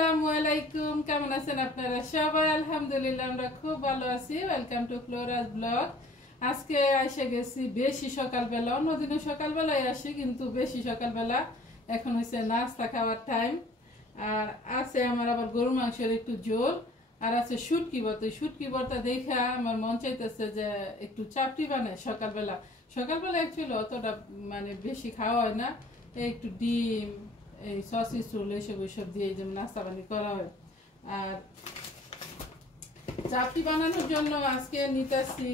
আসসালামু আলাইকুম, কেমন আছেন আপনারা সবাই? আলহামদুলিল্লাহ আমরা খুব ভালো আছি। Welcome to Flora's blog. আজকে এসে গেছি বেশি সকালবেলা, অন্যদিনও সকালবেলায় আসি কিন্তু বেশি সকালবেলা। এখন হচ্ছে নাস্তা খাওয়ার টাইম। আর আছে আমার আবার গরু মাংসের একটু ঝোল, আর আছে শুটকি ভর্তা। শুটকি ভর্তা দেখে আমার মন চাইতেছে যে একটু চাপটি বানায় সকালবেলা। সকালবেলা অ্যাকচুয়ালি অতটা মানে বেশি খাওয়া হয় না, একটু ডিম, এই সসিস রোল এসব ওইসব দিয়ে যেমন নাস্তা পানি করা হয়। আর চাপটি বানানোর জন্য আজকে নিতেছি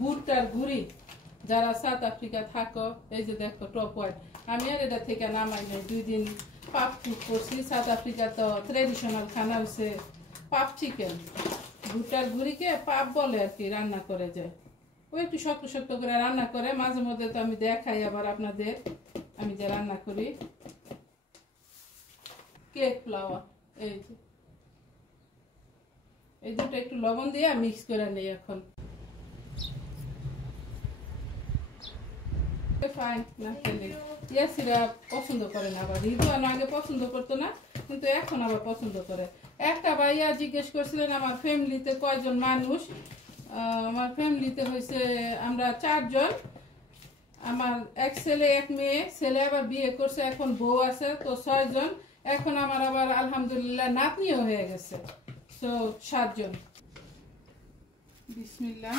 ভুট্টার গুঁড়ি। যারা সাউথ আফ্রিকা থাকো, এই যে দেখো টপ হোয়াইট, আমি আর এটা থেকে নামাই নাই, 2 দিন পাপ কুক করছি। সাউথ আফ্রিকা তো ট্রেডিশনাল খানা হচ্ছে পাপ চিকেন। ভুট্টার গুঁড়িকে পাপ বলে আর কি, রান্না করে যায়। ওই একটু শক্ত শক্ত করে রান্না করে, মাঝে মধ্যে তো আমি দেখাই আবার আপনাদের আমি যে রান্না করি। কেক ফ্লাওয়ার, এই দুটো একটু লবণ দিয়ে মিক্স করে নেই এখন। ইয়াসিরা পছন্দ করে না, আবার রিদওয়ান আগে পছন্দ করতো না কিন্তু এখন আবার পছন্দ করে। একটা ভাইয়া জিজ্ঞেস করছিলেন আমার ফ্যামিলিতে কয়জন মানুষ। আমার ফ্যামিলিতে হয়েছে আমরা 4 জন। আমার এক ছেলে এক মেয়ে, ছেলে আবার বিয়ে করছে, এখন বউ আছে, তো 6 জন। এখন আমার আবার আলহামদুলিল্লাহ নাতনিও হয়ে গেছে, তো 7 জন। বিসমিল্লাহ।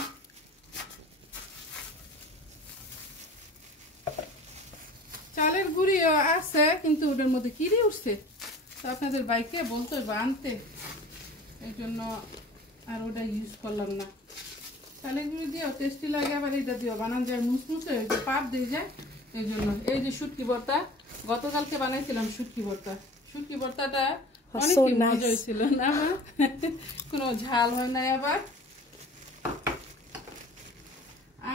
চালের গুঁড়িও আছে কিন্তু ওটার মধ্যে কিরে উঠছে, তো আপনাদের বাইকে বলতে আনতে, এই জন্য আর ওটা ইউজ করলাম না। চালের গুঁড়ি দিয়েও টেস্টি লাগে, আবার এটা দিয়েও বানান যায় মুসমুসে, ওই যে পাপ দিয়ে যায়। এই জন্য এই যে শুটকি ভর্তা গতকালকে বানাইছিলাম, শুটকি ভর্তা। শুটকি ভর্তাটা অনেক মজা হয়েছিল না, কোনো ঝাল হয় নাই। আবার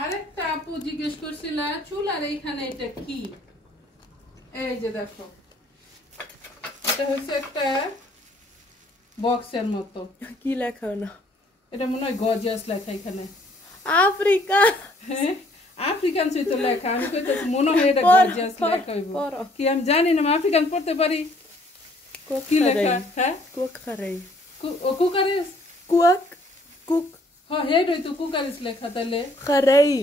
আরেকটা আপু জিজ্ঞেস করছিল চুলার এইখানে এটা কি, এই যে দেখো এটা হচ্ছে একটা বক্সের মতো, কি লেখা না? এটা মনে হয় গর্জিয়াস লেখা এখানে, আফ্রিকা। হ্যাঁ আফ্রিকান তো লেখা, আমি কইতেছি মনে হয় এটা গর্জিয়াস লেখা হইব কি, আমি জানি না, আফ্রিকান পড়তে পারি। কি লেখা? হ্যাঁ কুকারি, কুকারিস, কুক হ্যাঁ হেড হইতো কুকারিস লেখা, তাহলে খারাই।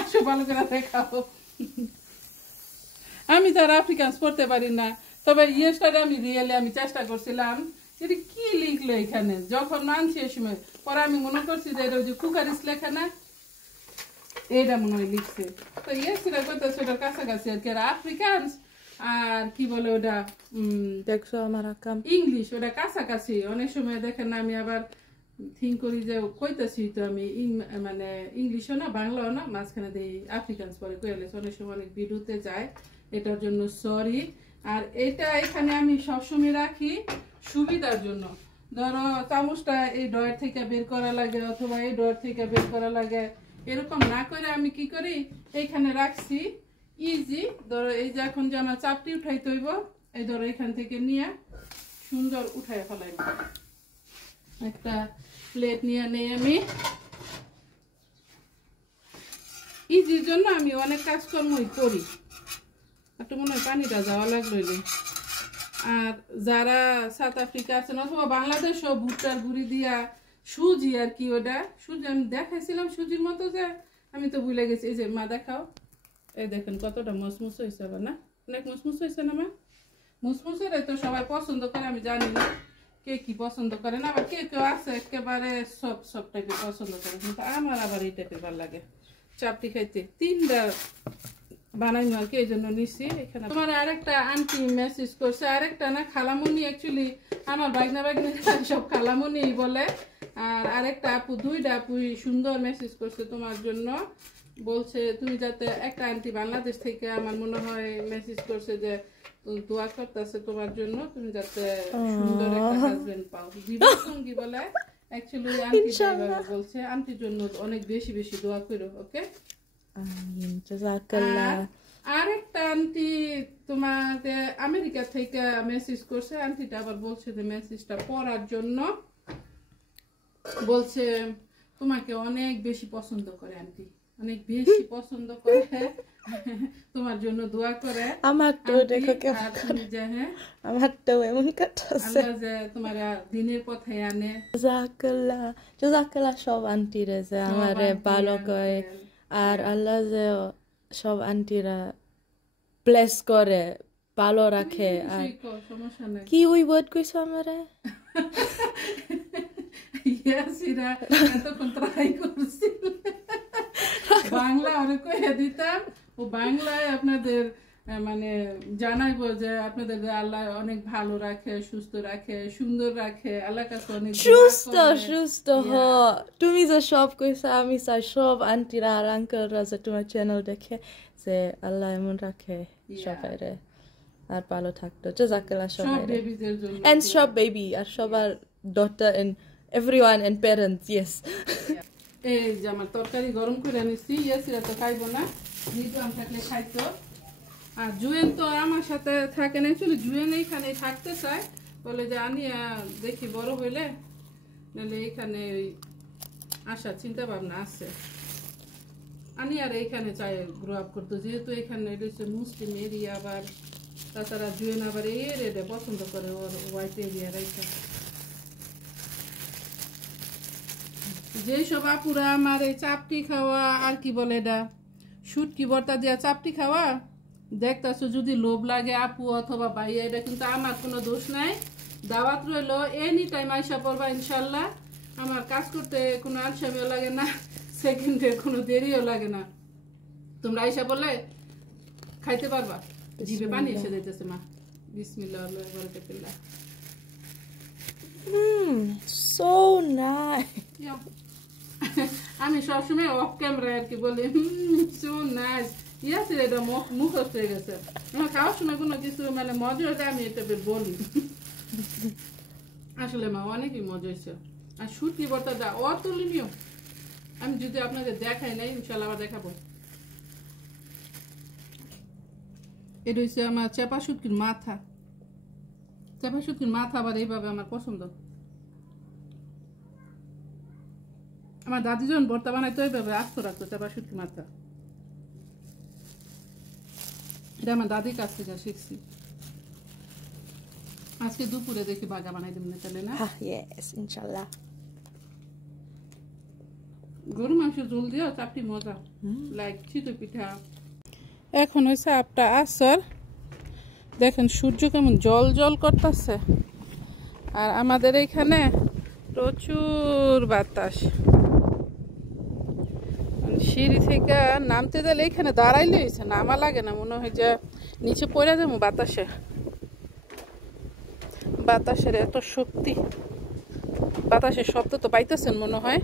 আসো ভালো করে দেখাও। আমি তো আর আফ্রিকান পড়তে পারি না, তবে ইয়েস্টারডে আমি রিয়েলি আমি চেষ্টা করছিলাম এটা কি লিখলো এখানে, যখন আনছি এ সময় পরে আমি মনে করছি যে এটা ওই যে কুকারিস লেখা না, এটা মনে হয় লিখছে। তো ইয়েস্টারডে করতেছে ওটার কাছাকাছি আর কি, আর আফ্রিকানস আর কি বলে ওটা দেখছো আমার আকাম ইংলিশ, ওটা কাছাকাছি। অনেক সময় দেখেন না, আমি আবার থিঙ্ক করি যে কইতেছি তো আমি মানে ইংলিশও না বাংলাও না, মাঝখানে দিই আফ্রিকানস পরে কইলে অনেক সময় অনেক বিরুদ্ধে যায়, এটার জন্য সরি। আর এটা এখানে আমি সবসময় রাখি সুবিধার জন্য, ধরো চামচটা এই ডয়ের থেকে বের করা লাগে অথবা এই ডয়ের থেকে বের করা লাগে, এরকম না করে আমি কি করি এইখানে রাখছি ইজি। ধরো এই যে এখন যে আমার চাপটি উঠাইতে হইব, এই ধরো এখান থেকে নিয়ে সুন্দর উঠাই ফেলাই। একটা প্লেট নিয়ে নেই আমি, ইজির জন্য আমি অনেক কাজকর্মই করি। একটু মনে হয় পানিটা যাওয়া লাগলো। আর যারা সাউথ আফ্রিকা আছেন অথবা বাংলাদেশও ভুট্টার গুঁড়ি দিয়া সুজি আর কি, ওটা সুজি আমি দেখাইছিলাম সুজির মতো, যে আমি তো ভুলে গেছি। এই যে মা দেখাও, এই দেখেন কতটা মসমুস হয়েছে আবার, না অনেক মসমুস হয়েছে না মা? মুসমুসের তো সবাই পছন্দ করে, আমি জানি না কে কি পছন্দ করে না, আবার কে কেউ আছে একেবারে সব টাইপের পছন্দ করে, কিন্তু আমার আবার এই টাইপের ভালো লাগে চাপটি খাইতে। 3টা বানাই আর কি, এই জন্য নিচ্ছি। এখানে তোমার আরেকটা আন্টি মেসেজ করছে, আরেকটা না খালামুনি, অ্যাকচুয়ালি আমার বাগনা বাগনি সব খালামুনি বলে। আর আরেকটা আপু, 2টা আপুই সুন্দর মেসেজ করছে তোমার জন্য, বলছে তুমি যাতে, একটা আন্টি বাংলাদেশ থেকে আমার মনে হয় মেসেজ করছে যে দোয়া করতেছে তোমার জন্য, তুমি যাতে সুন্দর একটা হাজবেন্ড পাও, জীবনসঙ্গী বলে। অ্যাকচুয়ালি আন্টি বলছে আন্টির জন্য অনেক বেশি বেশি দোয়া করো, ওকে? আরেকটা আন্টি তোমাকে আমেরিকা থেকে মেসেজ করছে, আন্টিটা আবার বলছে যে মেসেজটা পড়ার জন্য, বলছে তোমাকে অনেক বেশি পছন্দ করে আন্টি। অনেক বেশি পছন্দ করে তোমার জন্য দোয়া করে আমার তো দেখো কেমন আর তুমি যে হ্যাঁ আমার তো এমন কাটছে আল্লাহ যে তোমার দিনের পথে আনে জাজাকাল্লাহ সব আন্টিরা যে আমারে ভালো করে আর আল্লাহ যে সব আন্টিরা ব্লেস করে ভালো রাখে আর সমস্যা নাই কি ওই ওয়ার্ড কইছো আমারে ইয়াসিরা এতক্ষণ ট্রাই করছিল বাংলা অনেক কইয়া দিতাম ও বাংলায় আপনাদের মানে জানাইবো যে আপনাদের আল্লাহ অনেক ভালো রাখে সুস্থ রাখে সুন্দর রাখে আল্লাহ কাছে অনেক সুস্থ হ তুমি যে সব কইছো আমি চাই সব আন্টিরা আর আঙ্কেলরা যে তোমার চ্যানেল দেখে যে আল্লাহ এমন রাখে সবাইরে আর ভালো থাকতো জাজাকাল্লাহ সব সবাই বেবিদের জন্য and সব বেবি আর সবার daughter and everyone and parents yes এই যে আমার তরকারি গরম করে আনিছি ইয়াসিরা তো খাইবো না নিজাম থাকলে খাইতো আর জুয়েন তো আমার সাথে থাকে না অ্যাকচুয়ালি জুয়েন এইখানে থাকতে চায় বলে যে আনি দেখি বড় হইলে নাহলে এইখানে আসার চিন্তা ভাবনা আছে আনি আর এইখানে চাই গ্রো আপ করতো যেহেতু এখানে এটা হচ্ছে মুসলিম এরিয়া আবার তাছাড়া জুয়েন আবার এই এরিয়াটা পছন্দ করে ওর হোয়াইট এরিয়া রাইখা যেই সব আপুরা আমার এই চাপটি খাওয়া আর কি বলে এটা শুটকি ভর্তা দিয়া চাপটি খাওয়া দেখতেছো যদি লোভ লাগে আপু অথবা ভাইয়া এটা কিন্তু আমার কোনো দোষ নাই দাওয়াত রইলো এনি টাইম আইসা পড়বা ইনশাল্লাহ আমার কাজ করতে কোনো আলসামিও লাগে না সেকেন্ডের কোনো দেরিও লাগে না তোমরা আইসা বললে খাইতে পারবা জিভে পানি এসে যাইতেছে মা বিসমিল্লাহ আল্লাহু বারাকাতুল্লাহ so nice আমি সবসময় অফ ক্যামেরা আর কি বলি সো নাইস ইয়াস এটা মুখস্থ হয়ে গেছে আমার খাওয়ার সময় কোনো কিছু মানে মজা হয়েছে আমি এটা বলি আসলে মা অনেকই মজা হয়েছে আর শুটকি ভর্তাটা অতুলনীয় আমি যদি আপনাকে দেখাই নাই ইনশাল্লাহ আবার দেখাবো এটা হচ্ছে আমার চেপা শুটকির মাথা আবার এইভাবে আমার পছন্দ আমার দাদি যখন ভর্তা বানাইতো এইভাবে আস্ত রাখতো চেপা শুটকির মাথা এটা আমার দাদির কাছ থেকে শিখছি আজকে দুপুরে দেখি বাগা বানাই দেবেন তাহলে না yes ইনশাআল্লাহ গরু মাংস ঝোল দিও চাপটি মজা লাইক চিতই পিঠা এখন হয়েছে আপটা আসর দেখেন সূর্য কেমন জল জল করতেছে আর আমাদের এখানে প্রচুর বাতাস সিঁড়ি থেকে নামতে গেলে এখানে দাঁড়াইলে হয়েছে নামা লাগে না মনে হয় যে নিচে পড়ে যাবো বাতাসের এত শক্তি বাতাসের শব্দ তো পাইতেছেন মনে হয়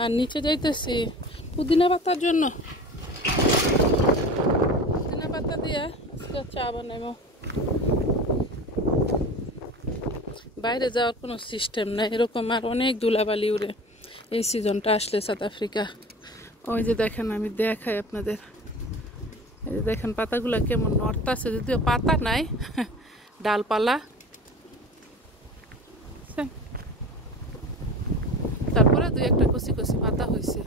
আর নিচে যাইতেছি পুদিনা পাতার জন্য পুদিনা পাতা দিয়ে চা বানাবো বাইরে যাওয়ার কোনো সিস্টেম নাই এরকম আর অনেক ধুলাবালি উড়ে এই সিজনটা আসলে সাউথ আফ্রিকা ওই যে দেখেন আমি দেখাই আপনাদের এই যে দেখেন পাতাগুলা কেমন নড়তাছে যদিও পাতা নাই ডালপালা তারপরে দুই একটা কচি কচি পাতা হয়েছে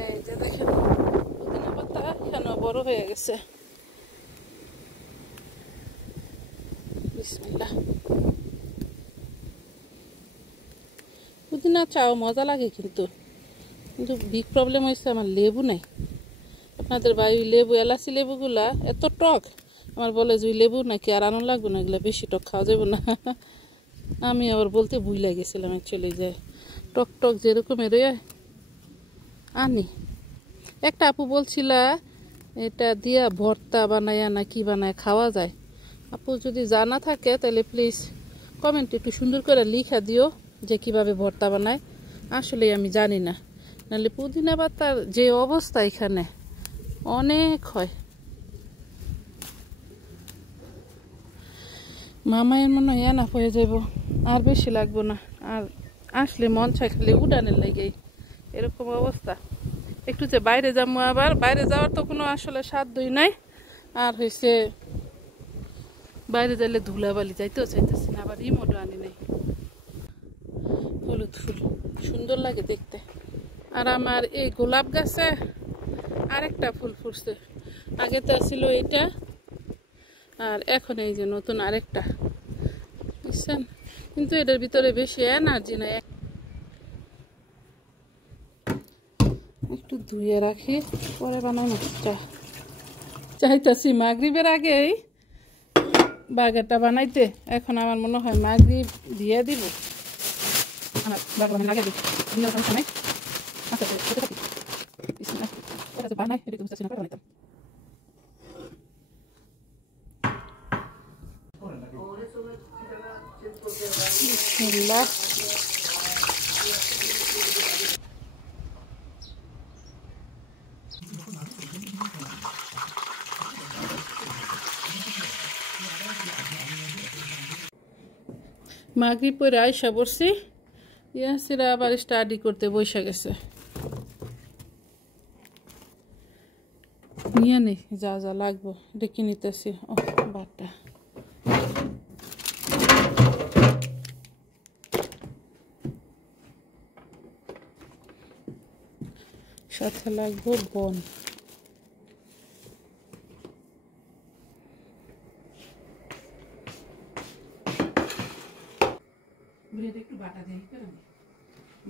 এই যে দেখেন পুদিনা পাতা এখানে বড় হয়ে গেছে বিসমিল্লাহ পুদিনা চাও মজা লাগে কিন্তু বিগ প্রবলেম হয়েছে আমার লেবু নাই আপনাদের ভাই লেবু এলাচি লেবুগুলা এত টক আমার বলে যে লেবু নাকি আর আনো লাগবে না এগুলা বেশি টক খাওয়া যাবে না আমি আবার বলতে ভুলে গেছিলাম অ্যাকচুয়ালি যে টক টক যেরকমের আনি একটা আপু বলছিল এটা দিয়া ভর্তা বানায় না কি বানায় খাওয়া যায় আপু যদি জানা থাকে তাহলে প্লিজ কমেন্ট একটু সুন্দর করে লিখা দিও যে কিভাবে ভর্তা বানায় আসলে আমি জানি না নাহলে পুদিনা পাতার যে অবস্থা এখানে অনেক হয় মামায়ের মনে হয় না হয়ে যাব আর বেশি লাগবো না আর আসলে মন চায় খালি উড়ানের লেগেই এরকম অবস্থা একটু যে বাইরে যাবো আবার বাইরে যাওয়ার তো কোনো আসলে সাধ্যই নাই আর হয়েছে বাইরে যাইলে ধুলাবালি যাইতেও চাইতেছি না আবার রিমোটও আনি নাই হলুদ ফুল সুন্দর লাগে দেখতে। আর আমার এই গোলাপ গাছে আরেকটা ফুল ফুটছে, আগে তো ছিল এইটা, আর এখন এই যে নতুন আরেকটা, বুঝছেন? কিন্তু এটার ভিতরে বেশি এনার্জি নাই, একটু ধুয়ে রাখি পরে বানানো চা। চাইতাছি মাগরিবের আগেই বার্গারটা বানাইতে, এখন আমার মনে হয় মাগরিব দিয়ে দিব। আমার বার্গার বানাই আগে দিই আচ্ছা বানাই এটা বুঝতেছি না করে বানাইতাম। বিসমিল্লাহ। মাগরিব পরে আইসা পড়ছি, ইয়াসিরা আবার স্টাডি করতে বসে গেছে। নিয়ে নে যা যা লাগবো ডেকে নিতেছি। ও বাটা, সাথে লাগবো বন। একটু বাটা দিয়ে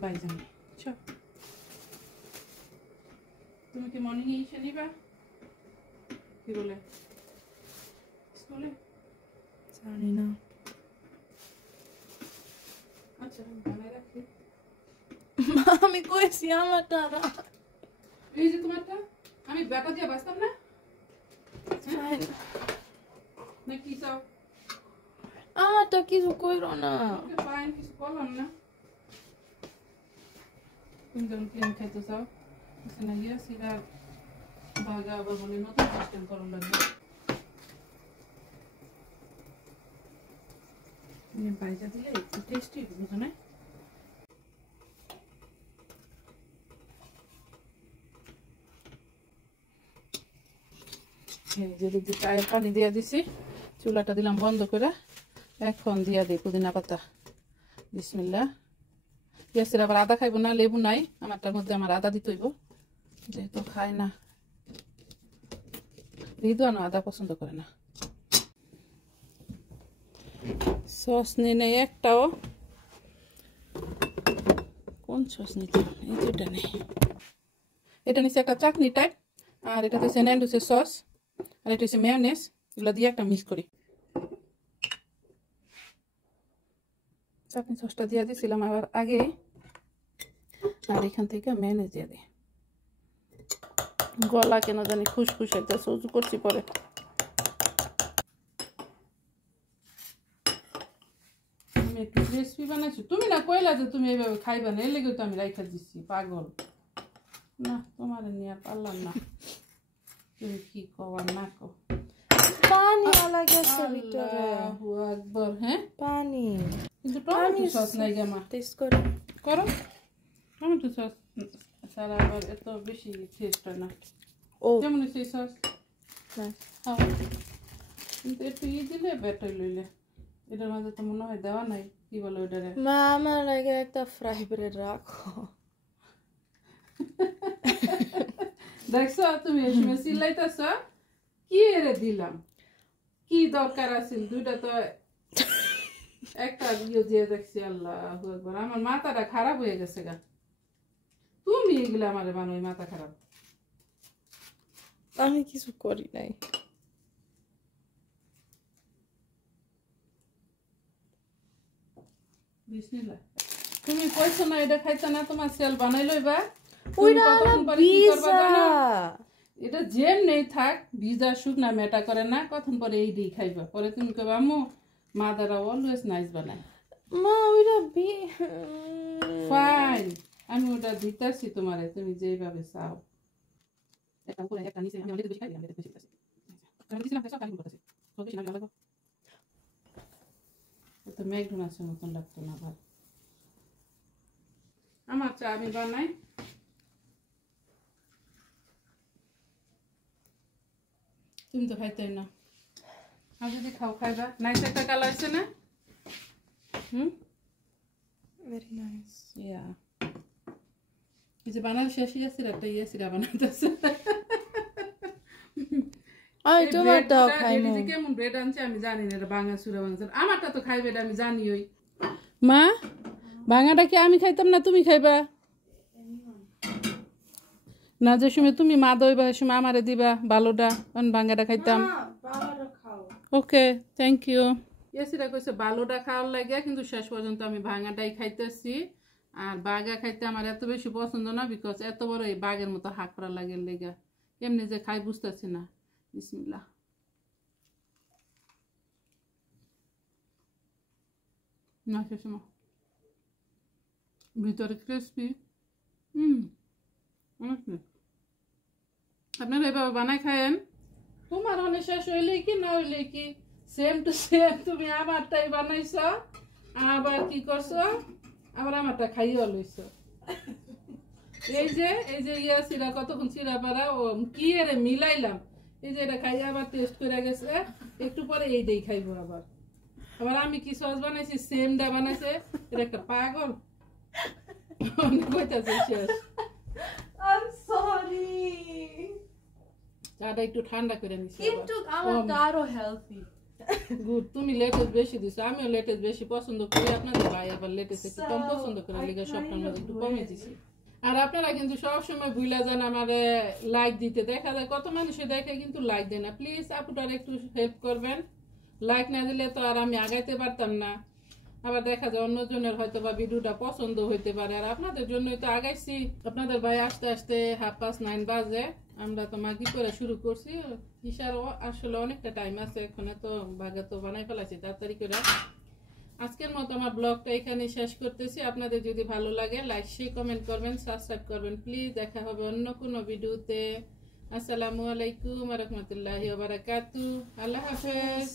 বাইজান। তুমি কি মর্নিং এসে নিবা? কি বলে স্কুলে? জানি না। আচ্ছা বানাই রাখি। আমি কইছি আমারটা না। এই যে তোমারটা আমি বাটা দিয়ে বাঁচতাম না, না কি চাও? আমারটা কিছু কইরো না। পাইন কিছু করলাম না। তুমি যখন ক্রিম খাইতে চাও না গিয়ে সিরা ভাগা আবার বলে নতুন সিস্টেম করুন লাগবে। বাইজা দিলে একটু টেস্টি বুঝো না? যদি চায়ের পানি দিয়ে দিছি, চুলাটা দিলাম বন্ধ করে, এখন দিয়া দিই পুদিনা পাতা। বিসমিল্লাহ। ইয়াসির আবার আদা খাইব না, লেবু নাই আমারটার মধ্যে, আমার আদা দিতে হইব যেহেতু খাই না। রিদওয়ান আদা পছন্দ করে না। সস নেই নেই একটাও। কোন সস নিতে? এই দুটা নেই। এটা নিচ্ছে একটা চাটনি টাইপ, আর এটা হচ্ছে ন্যান্ডুসের সস, আর এটা হচ্ছে মেয়োনেজ। এগুলো দিয়ে একটা মিক্স করি। চাটনি সসটা দিয়ে দিয়েছিলাম আবার আগে, আর এখান থেকে মেয়োনেজ দিয়ে দিই। গলা কেন জানি খুশখুশ একটা সজু করছি পরে। আমি একটু রেসিপি বানাইছি, তুমি না কইলা যে তুমি এইভাবে খাইবা না, এর লেগে তো আমি রাইখা দিচ্ছি। পাগল না, তোমার নিয়ে আর পারলাম না। তুমি কি কবার না কো? পানি লাগাইছে ভিতরে। আল্লাহু আকবার। হ্যাঁ পানি, কিন্তু টমেটো সস নাই গা মা। টেস্ট করো। করো টমেটো সস ছাড়া আবার এত বেশি টেস্ট হয় না। ও কেমন সেই সস? হ্যাঁ, কিন্তু একটু দিলে বেটার লইলে। এটার মাঝে তো মনে হয় দেওয়া নাই, কি বলে ওইটারে? মা আমার লাগে একটা ফ্রাই ব্রেড রাখো। দেখছো তুমি এই সময় চিল্লাইতেছ, কি এরে দিলাম, কি দরকার আছিল? দুইটা তো একটা দিয়ে দেখছি। আল্লাহু আকবার, আমার মাথাটা খারাপ হয়ে গেছে গা। তুমি এগুলা আমারে বানোই মাথা খারাপ। আমি কিছু করি নাই। বিসমিল্লাহ। তুমি কইছো না এটা খাইছ না, তোমার সেল বানাই লইবা। ওইটা না ভিজা। এটা জেম নেই থাক, ভিজা শুকনা মেটা করে না, কখন পরে এই দিয়ে খাইবা। পরে তুমি কইবা আম্মু মাদারা অলওয়েজ নাইস বানায়। মা ওইটা ফাইন, আমি ওটা দিতেছি তোমারে, তুমি যেভাবে চাও। একটা উপরে একটা নিচে, আমি অনেক বেশি খাই, আমি বেশি দিতেছি। আমি দিছিলাম সব কাজ করতেছি, সব বেশি না লাগবে। তো ম্যাকডোনাল্ডসের মতন লাগতো না ভাত। আমার চা আমি বানাই। তুমি তো খাইতে না, আর যদি খাও খাইবা। নাইস একটা কালার আছে না? Very nice. ইয়া এই যে বানার শেষ সিরাপটা সিরা বানাইতেছে ওই তোমারটাও খাইমু। এই যে কেমন ব্রেড আনছে আমি জানি না, এটা ভাঙা সুরা ভাঙছে। আমারটা তো খাইবে, এটা আমি জানি। ওই মা ভাঙাটা কি আমি খাইতাম না তুমি খাইবা না? যে সময় তুমি মা দইবা সে সময় আমারে দিবা ভালোটা, ভাঙাটা খাইতাম। ওকে, থ্যাংক ইউ। ইয়াসিরা কইছে ভালোটা খাওয়ার লাগে, কিন্তু শেষ পর্যন্ত আমি ভাঙাটাই খাইতেছি। আর বাগা খাইতে আমার এত বেশি পছন্দ না, বিকজ এত বড় এই বাঘের মতো হাঁক করা লাগে লেগা। এমনি যে খাই বুঝতেছি না। বিসমিল্লাহ। না শেষ ভিতরে ক্রিসপি। আপনারা এভাবে বানাই খায়েন। তোমার অনেক শেষ হইলে কি না হইলে কি সেম টু সেম, তুমি আমারটাই বানাইছ, আবার কি করছো, আবার আমারটা খাইও লইছো। এই যে ইয়া সিরা কতক্ষণ সিরা পারা ও কি এরে মিলাইলাম। এই যে এটা খাইয়ে আবার টেস্ট করে গেছে, একটু পরে এইটাই খাইবো। আবার আবার আমি কি সস বানাইছি, সেম ডা বানাইছে। এটা একটা পাগল কইতাছে শেষ। I'm sorry. চাটা একটু ঠান্ডা করে নিছি। কিন্তু আমারটা আরো হেলদি। গুড, তুমি লেটেস্ট বেশি দিছো, আমিও লেটেস্ট বেশি পছন্দ করি। আপনাদের ভাই আবার লেটেস্ট একটু কম পছন্দ করে, লিগা সবটার মধ্যে একটু কমে দিছি। আর আপনারা কিন্তু সবসময় ভুলা যান আমারে লাইক দিতে। দেখা যায় কত মানুষে দেখে কিন্তু লাইক দেয় না। প্লিজ আপুটার একটু হেল্প করবেন, লাইক না দিলে তো আর আমি আগাইতে পারতাম না। আবার দেখা যায় অন্যজনের হয়তো বা ভিডিওটা পছন্দ হইতে পারে, আর আপনাদের জন্যই তো আগাইছি। আপনাদের ভাই আসতে আসতে 9:30 বাজে, আমরা তো মাগি করে শুরু করছি। ইশার আসলে অনেকটা টাইম আছে, এখানে তো ভাগে তো বানাই ফেলাছি তাড়াতাড়ি করে। আজকের মতো আমার ব্লগটা এখানে শেষ করতেছি। আপনাদের যদি ভালো লাগে লাইক শেয়ার কমেন্ট করবেন, সাবস্ক্রাইব করবেন প্লিজ। দেখা হবে অন্য কোনো ভিডিওতে। আসসালামু আলাইকুম ওয়া রাহমাতুল্লাহি ওয়া বারাকাতুহু। আল্লাহ হাফেজ।